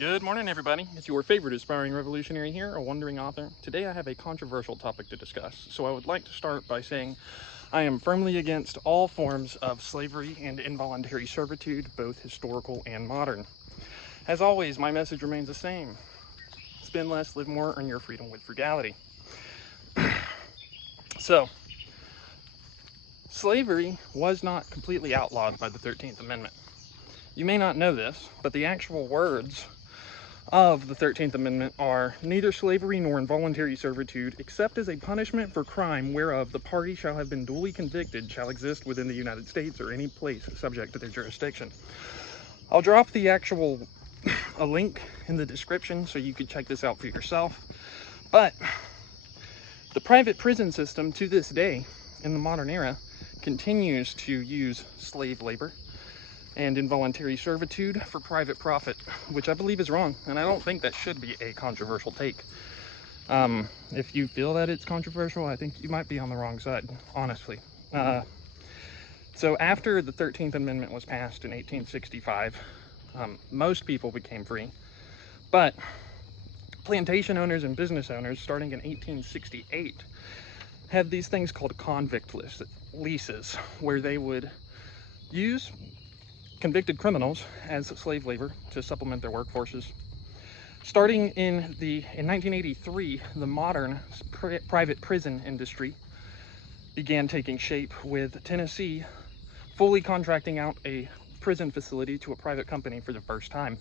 Good morning, everybody. It's your favorite aspiring revolutionary here, a wandering author. Today I have a controversial topic to discuss, so I would like to start by saying I am firmly against all forms of slavery and involuntary servitude, both historical and modern. As always, my message remains the same. Spend less, live more, earn your freedom with frugality. So, slavery was not completely outlawed by the 13th Amendment. You may not know this, but the actual words of the 13th Amendment are neither slavery nor involuntary servitude, except as a punishment for crime whereof the party shall have been duly convicted, shall exist within the United States or any place subject to their jurisdiction. I'll drop the actual a link in the description so you can check this out for yourself. But the private prison system to this day in the modern era continues to use slave labor and involuntary servitude for private profit, which I believe is wrong, and I don't think that should be a controversial take. If you feel that it's controversial, I think you might be on the wrong side, honestly. So after the 13th Amendment was passed in 1865, most people became free, but plantation owners and business owners, starting in 1868, had these things called convict leases, where they would use convicted criminals as slave labor to supplement their workforces. Starting in 1983, the modern private prison industry began taking shape, with Tennessee fully contracting out a prison facility to a private company for the first time.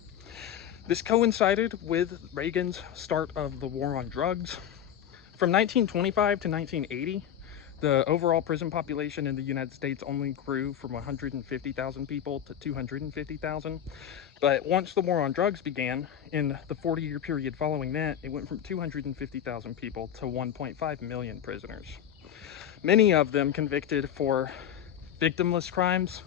This coincided with Reagan's start of the war on drugs. From 1925 to 1980, the overall prison population in the United States only grew from 150,000 people to 250,000. But once the war on drugs began, in the 40-year period following that, it went from 250,000 people to 1.5 million prisoners. Many of them convicted for victimless crimes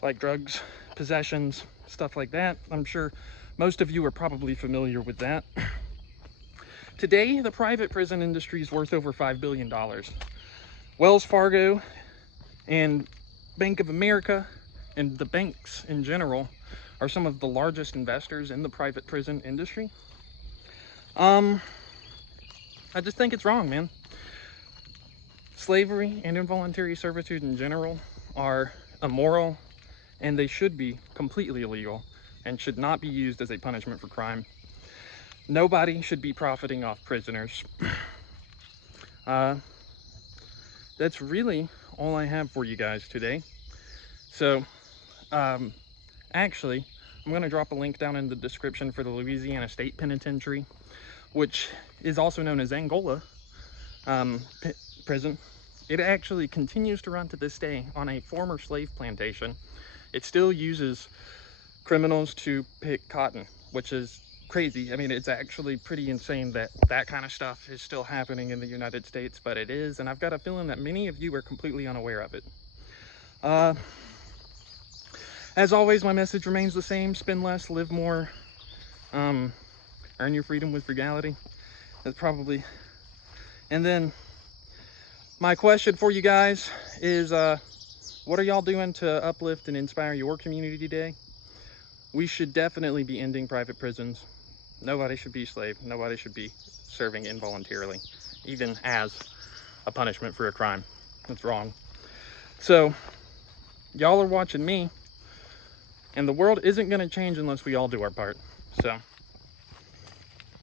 like drugs, possessions, stuff like that. I'm sure most of you are probably familiar with that. Today, the private prison industry is worth over $5 billion. Wells Fargo and Bank of America and the banks in general are some of the largest investors in the private prison industry. I just think it's wrong, man. Slavery and involuntary servitude in general are immoral, and they should be completely illegal and should not be used as a punishment for crime. Nobody should be profiting off prisoners. That's really all I have for you guys today. So, actually, I'm going to drop a link down in the description for the Louisiana State Penitentiary, which is also known as Angola prison. It actually continues to run to this day on a former slave plantation. It still uses criminals to pick cotton, which is crazy. I mean, it's actually pretty insane that that kind of stuff is still happening in the United States, but it is, and I've got a feeling that many of you are completely unaware of it. As always, my message remains the same: spend less, live more, earn your freedom with frugality. That's probably. And then my question for you guys is, what are y'all doing to uplift and inspire your community today? We should definitely be ending private prisons. Nobody should be a slave. Nobody should be serving involuntarily, even as a punishment for a crime. That's wrong. So, y'all are watching me, and the world isn't going to change unless we all do our part. So,